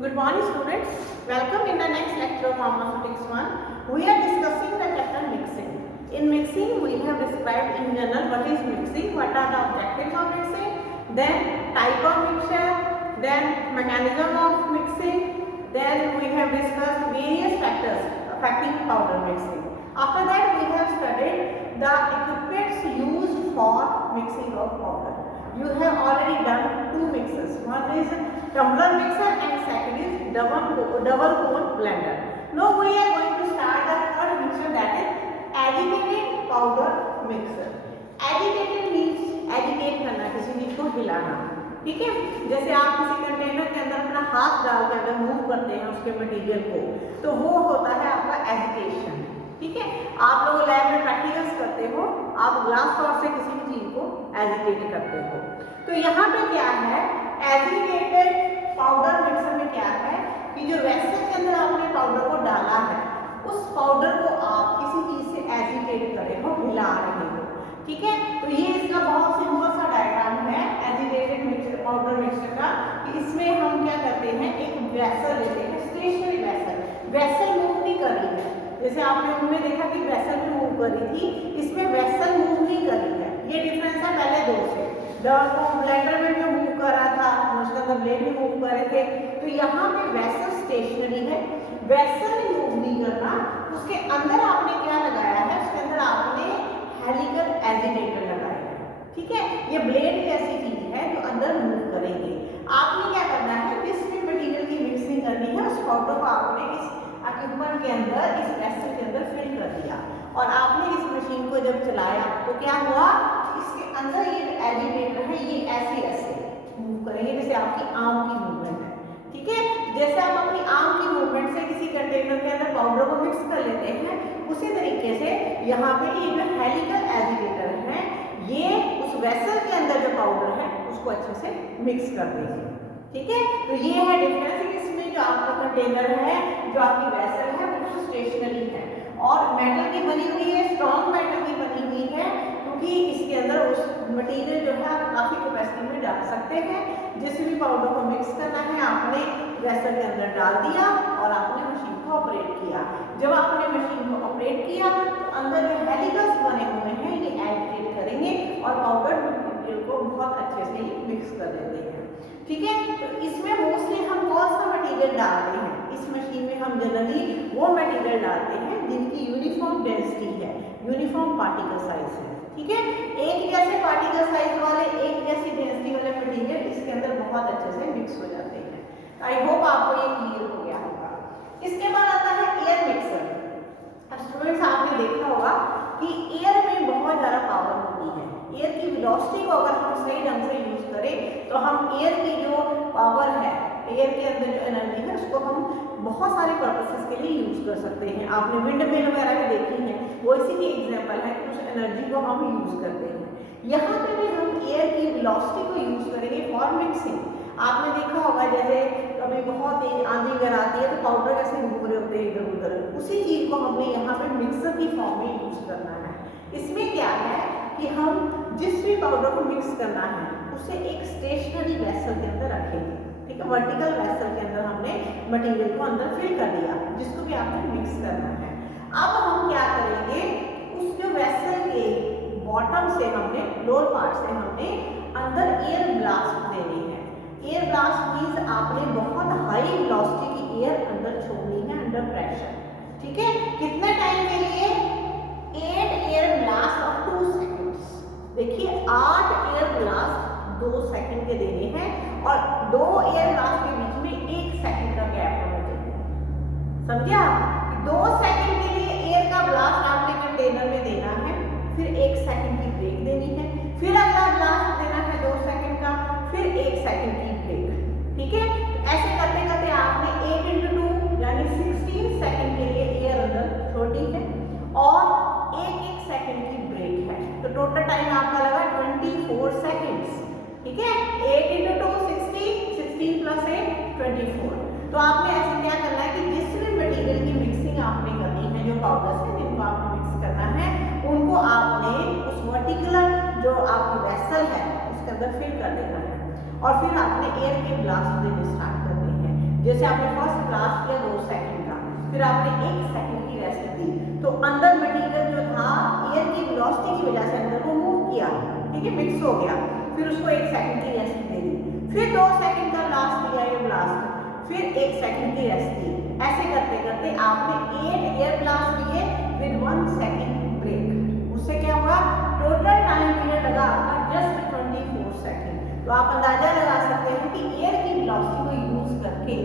Good morning students. Welcome in the next lecture of Pharmaceutics 1. We are discussing the chapter mixing. In mixing we have described in general what is mixing, what are the objectives of mixing, then type of mixture, then mechanism of mixing, then we have discussed various factors affecting powder mixing. After that we have studied the equipments used for mixing of powder. You have already done two mixers. One is tumbler mixer and second is double cone blender. Now we are going to start the third mixer, that is agitated powder mixer. Agitated means agitate करना, किसी चीज को हिलाना, ठीक है। जैसे आप किसी कंटेनर के अंदर अपना हाथ डाल के अगर मूव करते हैं उसके मटेरियल को, तो वो होता है आपका एजिटेशन, ठीक है। आप लोग लैब में प्रैक्टिकल्स करते हो, आप ग्लास टॉप से किसी भी चीज को एजिटेट करते हो। तो यहाँ पे क्या है, एजिटेटेड पाउडर मिक्सर में क्या है कि जो वेसल के अंदर आपने पाउडर को डाला है, उस पाउडर को आप किसी चीज से एजिटेट कर रहे हो, हिला रहे हो, ठीक है। तो ये इसका बहुत सिंपल सा डायग्राम है एजिटेटेड मिक्सर पाउडर मिक्सर का, कि इसमें हम क्या करते हैं, एक वेसल लेते हैं, स्टेशनरी वेसल मूव नहीं कर रही है। जैसे आपने उनमें देखा कि वेसल भी मूव कर रही थी, इसमें वेसल मूव नहीं कर रही है। ये डिफरेंस है पहले दो से। ब्लेंडर में जो मूव कर रहा था, उसके अंदर ब्लेड भी मूव कर रहे थे, तो यहाँ पे वेसल स्टेशनरी है, वेसल भी मूव नहीं करना। उसके अंदर आपने क्या लगाया है, उसके अंदर आपने हेलिकल एजिटेटर लगाया है, ठीक है। ये ब्लेड जैसी चीज है जो अंदर मूव करेंगे। आपने क्या करना है, जिस भी मटेरियल की मिक्सिंग करनी है उस पाउडर को आपने इस इक्विपमेंट के अंदर, इस वेसल के अंदर फिल कर दिया, और आपने इस मशीन को जब चलाया तो क्या हुआ, इसके अंदर ये एजिटेटर है, ये ऐसे ऐसे मूव करेंगे जैसे आपकी आर्म की मूवमेंट है, ठीक है। जैसे आप अपनी आर्म की मूवमेंट से किसी कंटेनर के अंदर पाउडर को मिक्स कर लेते हैं, उसी तरीके से यहाँ पे ये जो हेलिकल एजिटेटर है, ये उस वेसल के अंदर जो पाउडर है उसको अच्छे से मिक्स कर देंगे, ठीक है। तो ये है डिफरेंस, इसमें जो आपका कंटेनर है, जो आपकी वेसल है, वो स्टेशनरी है और मेटल की बनी हुई है, स्ट्रॉन्ग मेटल की बनी हुई है, क्योंकि इसके अंदर उस मटेरियल जो है आप काफ़ी कैपेसिटी में डाल सकते हैं। जिस भी पाउडर को मिक्स करना है आपने वेसल के अंदर डाल दिया और आपने मशीन को ऑपरेट किया। जब आपने मशीन को ऑपरेट किया तो अंदर जो हेलिकल्स बने हुए हैं ये एजिटेट करेंगे और पाउडर मटेरियल को बहुत अच्छे से मिक्स कर देते हैं, ठीक है। तो इसमें मोस्टली हम कौन सा मटेरियल डालते हैं, इस मशीन में हम जनरली वो मटेरियल डालते हैं जिनकी यूनिफॉर्म डेंसिटी है, यूनिफॉर्म पार्टिकल साइज है, ठीक है। एक जैसे पार्टिकल साइज वाले, एक जैसी डेंसिटी वाले मटेरियल इसके अंदर बहुत अच्छे से मिक्स हो जाते हैं। आई होप आपको ये क्लियर हो गया होगा। इसके बाद आता है एयर मिक्सर। अब स्टूडेंट्स आपने देखा होगा कि एयर में बहुत ज़्यादा पावर होती है। एयर की वेलोसिटी को अगर हम सही ढंग से यूज करें तो हम एयर की जो पावर है, एयर के अंदर जो एनर्जी है, उसको हम बहुत सारे पर्पसेस के लिए यूज कर सकते हैं। आपने विंड मिल वगैरह भी देखी है, वो इसी की एग्जांपल है कि उस एनर्जी को हम यूज करते हैं। यहाँ पे भी हम एयर की वेलोसिटी को यूज करेंगे फॉर मिक्सिंग। आपने देखा होगा जैसे कभी बहुत तेज आंधी अगर आती है तो पाउडर कैसे घूम रहे होते हैं इधर उधर, उसी चीज को हमने यहाँ पे मिक्सर की फॉर्म में यूज करना है। इसमें क्या है कि हम जिस भी पाउडर को मिक्स करना है उसे एक स्टेशनरी वेसल के अंदर रखेंगे, ठीक है। वर्टिकल वेसल के अंदर हमने मटेरियल को अंदर फिल कर दिया, जिसको भी आपने मिक्स करना है। अब हम क्या करेंगे, उस जो वेसल के बॉटम से हमने, लोअर पार्ट से हमने अंदर एयर ब्लास्ट देनी है। एयर ब्लास्ट मीन्स आपने बहुत हाई वेलोसिटी की एयर अंदर छोड़नी है अंडर प्रेशर, ठीक है। कितने टाइम के लिए, 8 एयर ब्लास्ट ऑफ 2 सेकेंड्स। देखिए 8 एयर ब्लास्ट 2 सेकंड के देने हैं और 2 एयर ब्लास्ट के बीच में 1 सेकंड का गैप होना चाहिए। समझिए आप, 2 सेकंड के लिए एयर का ब्लास्ट आपने कंटेनर में देना है, फिर 1 सेकंड की ब्रेक देनी है, फिर अगला ब्लास्ट देना है 2 सेकंड का, फिर 1 सेकंड की ब्रेक, ठीक है। ऐसे करते करते आपने 8 × 2 यानी 16 सेकंड के लिए एयर अंदर छोड़ी है और 1 सेकंड की ब्रेक है, तो टोटल टाइम आपका लगा 24 सेकंड्स, ठीक है। 8 × 2 16, 16 + 8 24। तो आपने ऐसे क्या करना है कि जिस भी मटेरियल की मिक्सिंग आपने करनी है, जो पाउडर्स हैं जिनको आपने मिक्स करना है, उनको आपने उस वर्टिकुलर जो आपकी वेसल है उसके अंदर फिल कर देना है और फिर आपने एयर के ब्लास्ट देने स्टार्ट करने हैं। जैसे आपने फर्स्ट ब्लास्ट किया 2 सेकंड का, फिर आपने 1 सेकंड की रेस्ट दी, तो अंदर मटेरियल जो था एयर की वेलोसिटी की वजह से अंदर वो मूव किया, ठीक है, मिक्स हो गया, फिर उसको 1 सेकंड की रेस्ट दे दी, फिर 2 सेकंड का ब्लास्ट किया ये ब्लास्ट, फिर 1 सेकंड की रेस्ट दी। ऐसे करते करते आपने 8 एयर ब्लास्ट दिए विद 1 सेकंड ब्रेक। उससे क्या हुआ, टोटल टाइम पीरियड लगा आपका जस्ट 24 सेकंड। तो आप अंदाजा लगा सकते हैं कि एयर की वेलोसिटी को यूज करके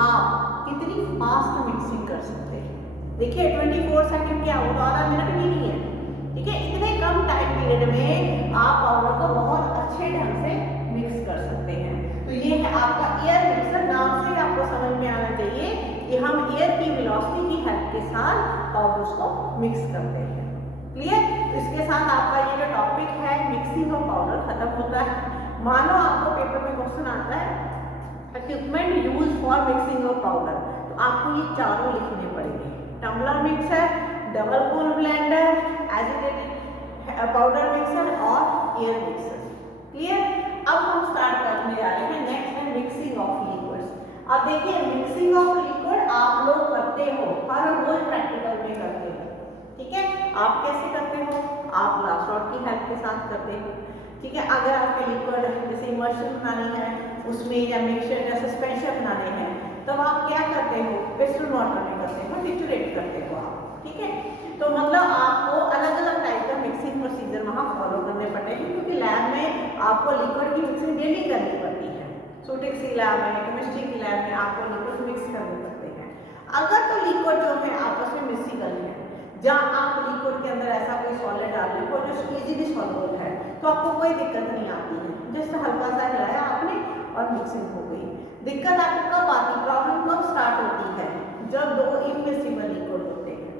आप कितनी फास्ट मिक्सिंग कर सकते हैं। देखिए 24 सेकंड क्या होगा, आधा मिनट भी नहीं है, ठीक है। इतने कम टाइम पीरियड में आप पाउडर को बहुत अच्छे ढंग से मिक्स कर सकते हैं। तो ये है आपका एयर मिक्सर। नाम से ही आपको समझ में आना चाहिए कि हम एयर की वेलोसिटी की हेल्प के साथ पाउडर्स को मिक्स करते हैं। क्लियर? तो इसके साथ आपका ये जो टॉपिक है मिक्सिंग ऑफ पाउडर खत्म होता है। मानो आपको पेपर में क्वेश्चन आता है equipment use for mixing of powder, तो आपको ये चारों लिखने पड़ेंगे, टम्बलर मिक्सर, डबल कोन ब्लेंडर, एजिटेटेड पाउडर मिक्सर और एयर मिक्सर। क्लियर? अब हम स्टार्ट करने जा रहे हैं नेक्स्ट है मिक्सिंग ऑफ लिक्विड्स। अब देखिए मिक्सिंग ऑफ लिक्विड आप लोग करते हो, हर रोज प्रैक्टिकल में करते हो, ठीक है। आप कैसे करते हो, आप ग्लास रॉड की हेल्प के साथ करते हो, ठीक है। अगर आपके लिक्विड जैसे इमल्शन बनानी है उसमें या मिक्सचर या सस्पेंशन बनाने हैं, तब आप क्या करते हो, पिस्टन वाटर में करते हो, टिट्यूरेट करते हो आप, ठीक है। तो मतलब आपको अलग अलग टाइप का मिक्सिंग प्रोसीजर वहाँ फॉलो करने पड़ते हैं, क्योंकि लैब में आपको लिक्विड की मिक्सिंग डेली करनी पड़ती है। सूटिक्स की लैब में, केमिस्ट्री की लैब में आपको लिक्विड मिक्स करने पड़ते हैं। अगर तो लिक्विड जो है आपस में मिक्सिबल है, जहाँ आप लिक्विड के अंदर ऐसा कोई सॉलिड डाल रहे हो जो इजीली सॉल्युबल है, तो आपको कोई दिक्कत नहीं आती है, जस्ट हल्का सा हिलाया आपने और मिक्सिंग हो गई। दिक्कत आपको कब आती, प्रॉब्लम कब स्टार्ट होती है, जब 2 इमिक्सिबल लिक्विड होते हैं,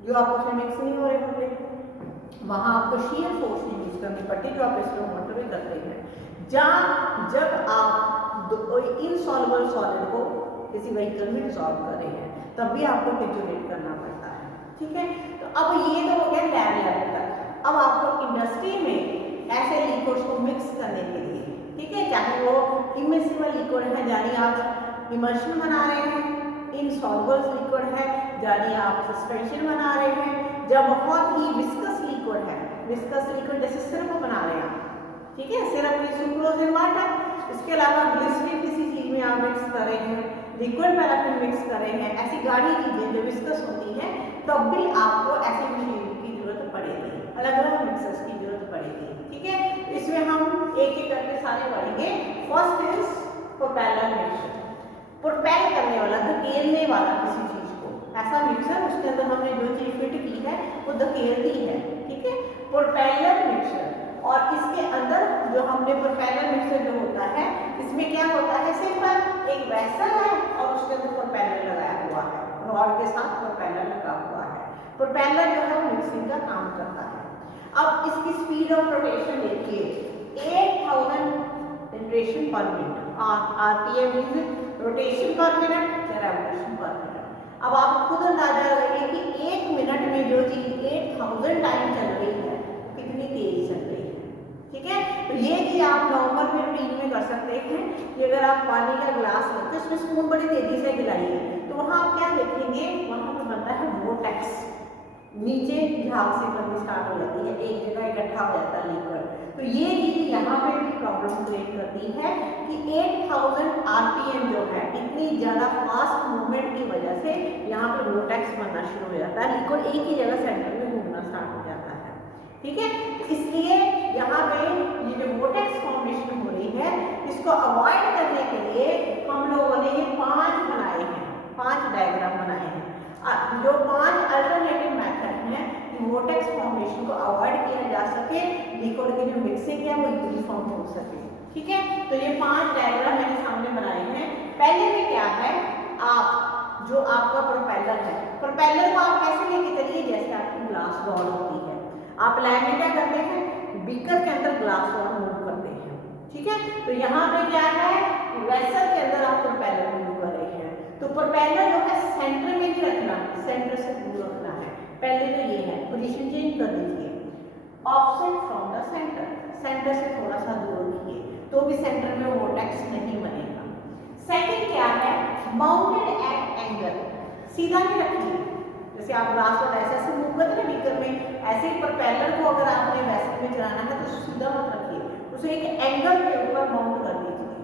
जो आपस में मिक्स नहीं हो रहे होते, वहां आपको शीयर फोर्स की यूज करनी पड़ती है, जो आप स्लो मोटर में करते हैं। जब आप इनसॉल्युबल सॉलिड को किसी व्हीकल में डिसॉल्व कर रहे हैं, तब भी आपको टिट्यूरेट करना पड़ता है, ठीक है। तो अब ये तो हो गया लैब लेवल तक। अब आपको इंडस्ट्री में ऐसे लिक्विड्स को मिक्स करने के लिए, ठीक है, चाहे वो इमिसिबल लिक्विड है यानी आप इमल्शन बना रहे हैं, इनसॉल्युबल लिक्विड है यानी आप सस्पेंशन बना रहे हैं, जब बहुत ही विस्कस लिक्विड है, विस्कस लिक्विड जैसे सिरप बना रहे हैं, ठीक है, सिरप में सुक्रोज एंड वाटर, इसके अलावा ग्लिसरीन किसी चीज में आप मिक्स कर रहे हैं, लिक्विड पैराफिन मिक्स कर रहे हैं, ऐसी गाढ़ी चीजें जो विस्कस होती हैं, तब भी आपको ऐसी मशीनरी की जरूरत पड़ेगी, अलग अलग मिक्सर्स की जरूरत पड़ेगी, ठीक है। इसमें हम एक एक करके सारे पढ़ेंगे। First is propeller mixer, propel करने वाला, धकेलने वाला किसी चीज को, ऐसा मिक्सर उसके अंदर हमने जो चीज फिट की है वो धकेलती है, ठीक है, प्रोपेलर मिक्सर। और इसके अंदर जो हमने प्रोपेलर मिक्सर जो होता है, इसमें क्या होता है, सिंपल एक वेसल है और उसके अंदर प्रोपेलर लगाया हुआ है, रॉड के साथ प्रोपेलर लगा हुआ है। प्रोपेलर जो है वो मिक्सिंग का काम करता है। अब इसकी स्पीड ऑफ रोटेशन देखिए, 8000 रोटेशन पर मिनट, आरपीएम इज रोटेशन पर मिनट या रेवोल्यूशन पर मिनट। अब आप खुद अंदाजा लगाइए कि 1 मिनट में जो चीज 8000 टाइम चल रही है कितनी तेज चल रही है, ठीक है। तो ये चीज आप नॉर्मल में रूटीन में कर सकते हैं कि अगर आप पानी का ग्लास लेते हैं उसमें स्पून बड़ी तेजी से हिलाइए, तो वहां आप क्या देखेंगे, वहां पर बनता है वोर्टेक्स, नीचे झाग से बननी स्टार्ट हो जाती है, एक जगह इकट्ठा हो जाता है लिक्विड। तो ये चीज यहाँ पे भी प्रॉब्लम क्रिएट करती है कि 8000 आरपीएम जो है, इतनी ज्यादा फास्ट मूवमेंट की वजह से यहाँ पे वोर्टेक्स बनना शुरू हो जाता है, लिक्विड एक ही जगह सेंटर में घूमना स्टार्ट हो जाता है, ठीक है। इसलिए यहाँ पे ये जो वोर्टेक्स फॉर्मेशन हो रही है, इसको अवॉइड करने के लिए हम लोगों ने ये 5 बनाए हैं, 5 डायग्राम बनाए हैं, जो 5 अल्टरनेटिव मेथड हैं कि वोर्टेक्स फॉर्मेशन को अवॉइड किया जा सके, लिक्विड की जो मिक्सिंग है वो यूनिफॉर्म हो सके, ठीक है। तो ये 5 डायग्राम मैंने सामने बनाए हैं। पहले में क्या है, आप जो आपका प्रोपेलर है, प्रोपेलर को आप कैसे लेके चलिए, जैसे आपकी ग्लास रॉड होती है, आप लैब में क्या करते हैं, बीकर के अंदर ग्लास रॉड मूव करते हैं, ठीक है। तो यहाँ पे क्या है, वेसल के अंदर आप प्रोपेलर मूव कर रहे हैं, तो प्रोपेलर जो है सेंटर में ही रखना, सेंटर से दूर रखना है। पहले तो ये है, पोजीशन चेंज कर दीजिए, offset from the centre, centre से थोड़ा सा दूर रखिए, तो भी सेंटर में वोर्टेक्स नहीं बनेगा। सेकंड क्या माउंटेड एट एंगल, सीधा नहीं रखिए। जैसे आप ग्लास और ऐसे मूव करते हैं बीकर में, ऐसे ही प्रोपेलर को अगर आपने वेसल में चलाना है तो सीधा मत रखिए, उसे एक एंगल के ऊपर माउंट कर दीजिए,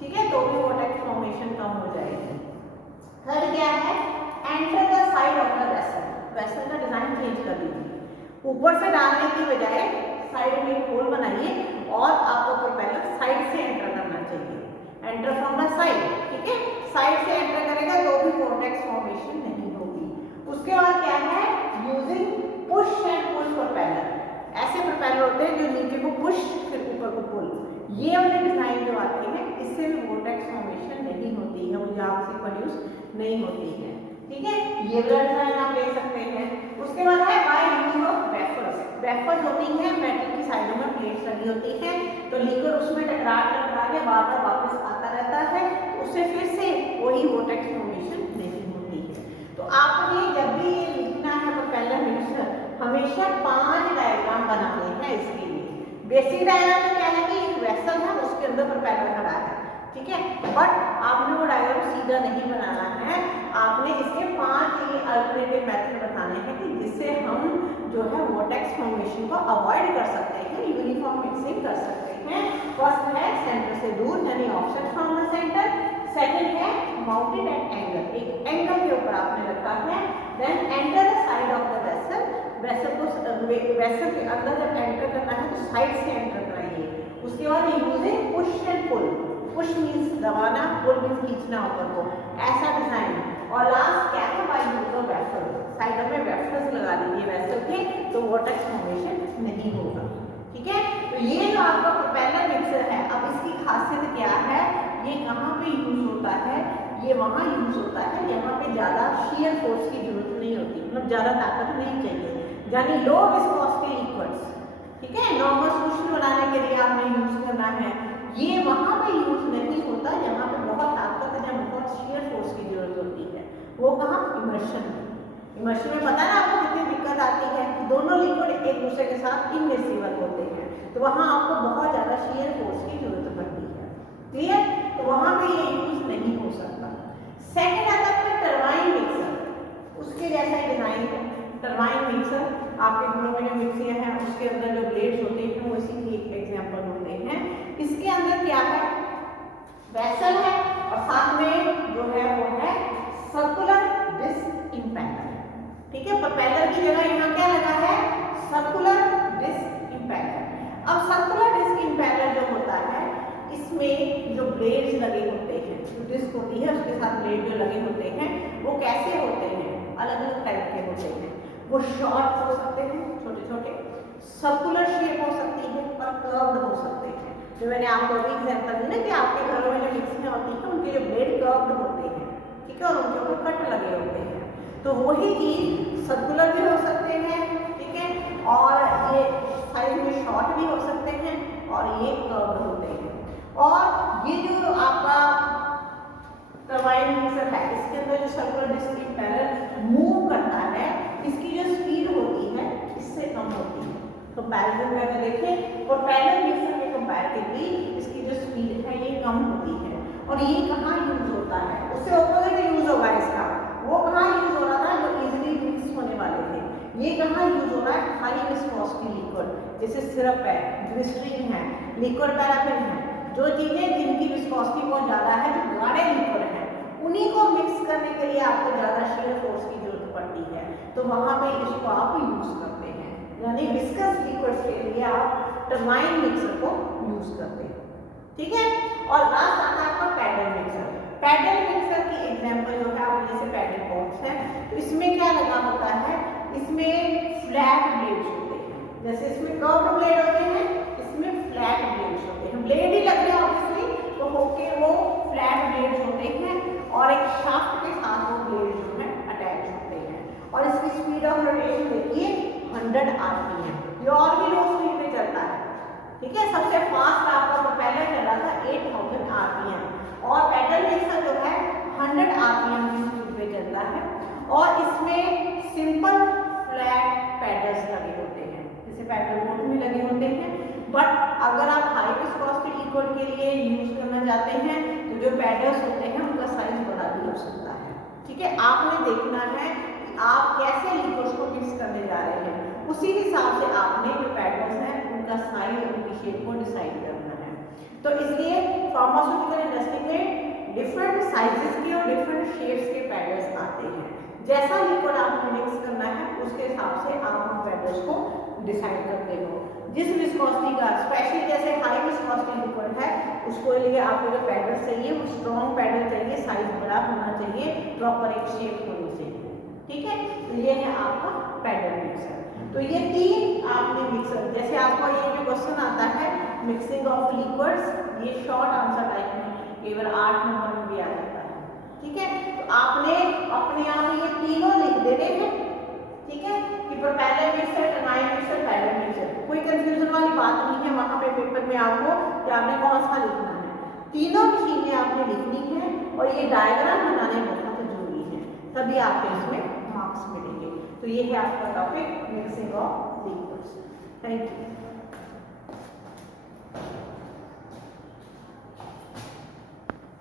ठीक है, तो भी वोर्टेक्स फॉर्मेशन कम हो जाएगी। थर्ड क्या है, enter the side of the vessel, vessel का डिजाइन चेंज कर दीजिए, ऊपर से डालने की बजाय साइड में एक होल बनाइए और आपको प्रोपेलर साइड से एंटर करना चाहिए, एंटर फ्रॉम द साइड, ठीक है, साइड से एंटर करेगा तो भी वोर्टेक्स फॉर्मेशन नहीं होगी। उसके बाद क्या है, using push and pull propeller, ऐसे प्रोपेलर होते हैं जो नीचे को पुश फिर ऊपर को पुल, ये वाले डिजाइन जो आते हैं इससे भी वोर्टेक्स फॉर्मेशन नहीं होती है, वो यहाँ से प्रोड्यूस नहीं होती है, ठीक है, ये वाला डिजाइन आप ले सकते हैं। उसके बाद है by use of wafers, wafers होती हैं मेटल की साइडों में प्लेट्स लगी होती हैं, तो लिक्विड उसमें टकरा के बार बार वापस आता रहता है, उससे फिर से वही वोर्टेक्स फॉर्मेशन नहीं होती है। तो आपने जब भी ये लिखना है प्रोपेलर मिक्सर, हमेशा 5 डायग्राम बनाने हैं इसके लिए। बेसिक डायग्राम में क्या है कि एक वेसल है उसके अंदर प्रोपेलर खड़ा है, ठीक है, बट आपने वो डायग्राम सीधा नहीं बनाना है, आपने इसके 5 ये अल्टरनेटिव मेथड बताने हैं कि जिससे हम जो है वोर्टेक्स फॉर्मेशन को अवॉइड कर सकते हैं, यूनिफॉर्म मिक्सिंग कर सकते हैं। फर्स्ट है सेंटर से दूर यानी offset from the centre, second है माउंटेड एट एंगल, एक एंगल के ऊपर आपने रखा है, then enter the side of the vessel, vessel के अंदर जब एंटर करना है तो साइड से एंटर कराइए। उसके बाद using push and pull, push means दबाना, पुल मींस खींचना ऊपर को, ऐसा डिजाइन। और लास्ट क्या है, by use of wafer, side में वेफर्स लगा दीजिए वेसल के, तो वोर्टेक्स फॉर्मेशन नहीं होगा, ठीक है। तो ये जो आपका प्रोपेलर मिक्सर है, अब इसकी खासियत क्या है, ये कहाँ पे यूज होता है, ये वहाँ यूज होता है यहाँ पे ज़्यादा शेयर फोर्स की जरूरत नहीं होती, मतलब ज़्यादा ताकत नहीं चाहिए, यानी लो विस्कोसिटी लिक्विड्स, ठीक है, नॉर्मल सोल्यूशन बनाने के लिए आपने यूज करना है, ये वहाँ पे यूज नहीं होता जहाँ पे बहुत ताकत या बहुत शेयर फोर्स की जरूरत होती है। वो कहाँ, इमर्शन में। इमर्शन में पता है आपको कितनी दिक्कत आती है, दोनों लिक्विड एक दूसरे के साथ इनमिक्सेबल होते हैं, तो वहाँ आपको बहुत ज़्यादा शेयर फोर्स की जरूरत पड़ती है, क्लियर, तो वहाँ पे ये यूज नहीं हो सकता। सेकेंड आता है टरबाइन मिक्सर, उसके जैसा ही डिजाइन है टरबाइन मिक्सर, आपके घरों में जो मिक्सियाँ हैं उसके अंदर जो ब्लेड्स होते हैं वो इसी की एक एग्जाम्पल होते हैं। इसके अंदर क्या है, वेसल है और साथ में जो है वो है सर्कुलर डिस्क इम्पैक्टर, ठीक है, प्रोपेलर की जगह यहाँ क्या लगा है, सर्कुलर डिस्क इम्पैक्टर। अब सर्कुलर डिस्क इम्पैक्टर जो होता है इसमें जो ब्लेड्स लगे होते हैं, जो डिस्क होती है उसके साथ ब्लेड जो लगे होते हैं वो कैसे होते हैं, अलग अलग टाइप के होते हैं, वो शॉर्ट हो सकते हैं छोटे छोटे, सर्कुलर शेप हो सकती है और कर्व्ड हो सकते हैं। जो मैंने आपको अभी एग्जाम्पल दी ना कि आपके घरों में जो मिक्सियाँ होती हैं उनके जो ब्लेड कर्व्ड होते हैं, ठीक है, और उनके ऊपर कट लगे होते हैं, तो वही चीज सर्कुलर भी हो सकते हैं, ठीक है, और ये साइज में शॉर्ट भी हो सकते हैं और ये कर्व्ड होते हैं। और ये जो आपका टरबाइन मिक्सर है इसके अंदर जो सर्कुलर डिस्क इम्पेलर मूव करता है, इसकी जो स्पीड होती है इससे कम होती है, कंपैरिजन में अगर देखें प्रोपेलर मिक्सर के कंपैरेटिवली इसकी जो स्पीड है ये कम होती है। और ये कहाँ यूज होता है, उससे ऑपोजिट यूज होगा इसका, वो कहाँ यूज हो रहा था जो इजीली मिक्स होने वाले थे, ये कहाँ यूज हो रहा है, हाई विस्कोसिटी लिक्विड, जैसे सिरप है, ग्लिसरीन है, लिक्विड पैराफिन है, जो चीजें जिनकी विस्कोसिटी बहुत ज्यादा है, जो गाढ़े लिक्विड है, उन्हीं को मिक्स करने के लिए आपको ज्यादा शेयर फोर्स की जरूरत पड़ती है, तो वहां पे इसको आप यूज करते हैं, यानी विस्कस लिक्विड्स के लिए आप टरबाइन मिक्सर को यूज करते हैं, ठीक है। और लास्ट आता है आपका पैडल मिक्सर। पैडल मिक्सर की एग्जांपल जो है आप जैसे पैडल बॉक्स है, तो इसमें क्या लगा होता है, इसमें फ्लैट ब्लेड्स होते हैं, जैसे इसमें कर्व्ड ब्लेड होते हैं, इसमें फ्लैट ब्लेड्स होते हैं, ब्लेड ही लग रहे हैं ऑब्वियसली, तो होके वो फ्लैट ब्लेड्स होते हैं और एक शाफ्ट के साथ वो ब्लेड जो है अटैच होते हैं। और इसकी स्पीड ऑफ रोटेशन देखिए 100 आरपीएम, ये और भी लो स्पीड में चलता है, ठीक है, सबसे फास्ट आपका प्रोपेलर चल रहा था 8000 आरपीएम और पैडल मिक्सर जो है 100 आरपीएम की स्पीड पे चलता है। और इसमें सिंपल फ्लैट पैडल्स लगे होते हैं, जैसे पैडल बोट में लगे होते हैं, बट अगर आप हाई विस्कोसिटी लिक्विड के लिए यूज करना चाहते हैं तो जो पैडल्स होते हैं उनका साइज बड़ा भी हो सकता है। ठीक है, आपने देखना है कि आप कैसे लिक्विड्स को मिक्स करने जा रहे हैं, उसी हिसाब से आपने जो पैडल्स हैं उनका साइज, उनकी शेप को डिसाइड करना है। तो इसलिए फार्मास्यूटिकल इंडस्ट्री में डिफरेंट साइजेस के और डिफरेंट शेप्स के पैडल्स आते हैं। जैसा लिक्विड आपको मिक्स करना है उसके हिसाब से आप उन पैडल्स को डिसाइड करते हो। जिस विस्कोसिटी का, स्पेशली जैसे हाई विस्कोसिटी लिक्विड है, उसको लिए आपको जो पैडल चाहिए वो स्ट्रॉन्ग पैडल चाहिए, साइज बड़ा होना चाहिए, प्रॉपर एक शेप होनी चाहिए। ठीक है, तो ये है आपका पैडल मिक्सर। तो ये 3 आपने मिक्सर, जैसे आपको ये जो क्वेश्चन आता है मिक्सिंग ऑफ लिक्विड्स, ये शॉर्ट आंसर टाइप में कई बार 8 नंबर में भी आ जाता है। ठीक है, तो आपने अपने आप ये तीनों लिख देने हैं। ठीक है, कि propeller mixer, turbine mixer, paddle mixer, कोई कंफ्यूजन वाली बात नहीं है वहां पे पेपर में आपको कि आपने कौन सा लिखना है। तीनों मशीनें आपने लिखनी है और ये डायग्राम बनाने बहुत जरूरी है, तभी आपके इसमें मार्क्स मिलेंगे। तो ये है आपका topic mixing of liquids. Thank you.